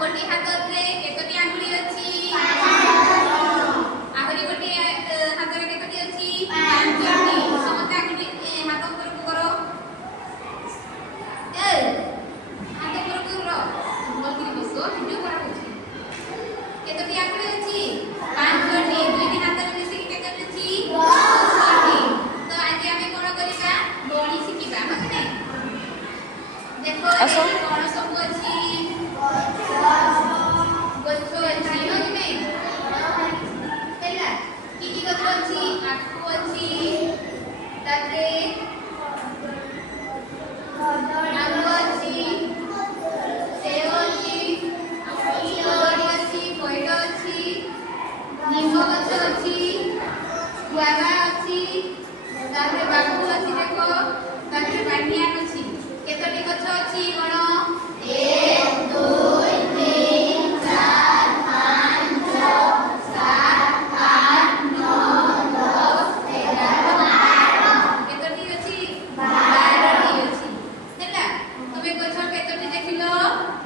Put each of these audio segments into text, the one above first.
गोटे हाथ रे केतोटी आंगुली अछि आगरी गोटे हाथ रे केतोटी अछि पांचटी समस्त आंगुली हाथ ऊपर को करो ए हाथ ऊपर को करो बोलकी बसो वीडियो खराब अछि केतोटी आंगुली अछि पांचटी दुईटी हाथ रे मिसी केतोटी अछि दसटी तो आज हमें कोन करिबा गणि शिखिबा मते देखो असो एठी कोन सब अछि गच्छ अछि नमे हैला की गच्छ अछि आखु अछि ताते आंब अछि सेव अछि कदली अछि पइड अछि निम्ब गच्छ अछि गुआवा अछि ताते बाबू अछि देखो ताते बानिया अछि केतटी गच्छ अछि कोन 1 2 3 4 5 6 7 8 9 10 11 12 केतटी अछि 12टी अछि हैला तमे गच्छ केतटी देखिलो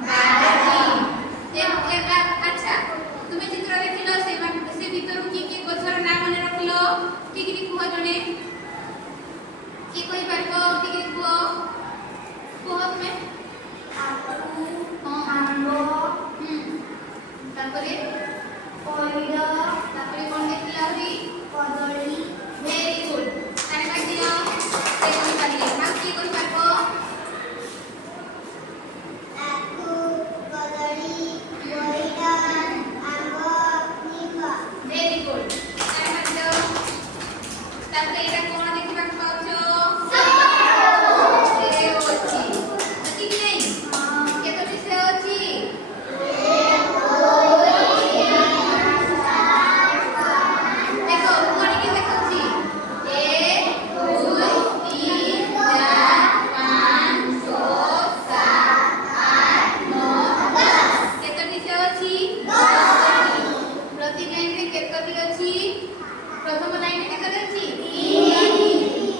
12टी अच्छा तुमे चित्र देखिलो से भितरु की गच्छर नाम मने रखिलो ठीक ठीक कुह जने की कहि पारबो ठीक ठीक कुह तुमे आखु आंबो तापरे पइड तापरे कोन देखिला हरी कदली वेरी गुड तारे का दियो से कहि पारिए हां की कहि पारबो आखु कदली पइड आंबो निम्ब वेरी गुड तारे का दियो तापरे एटा कोन देखिबा पाउछो सेव अछि अछि कि नै केतोटी सेव अछि देखो कोन के देखौछि 1 2 3 4 5 6 7 8 9 10 केतोटी सेव अछि 10टी प्रति लाइन रे केतोटी अछि प्रथम लाइन रे केतोटी अछि 3टी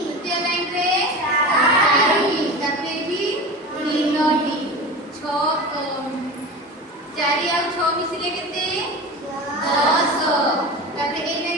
द्वितीय लाइन रे 4टी ताପରେ एठी 3टी 6 4 ଆଉ 6 मिसिले केते 10 ताପରେ एई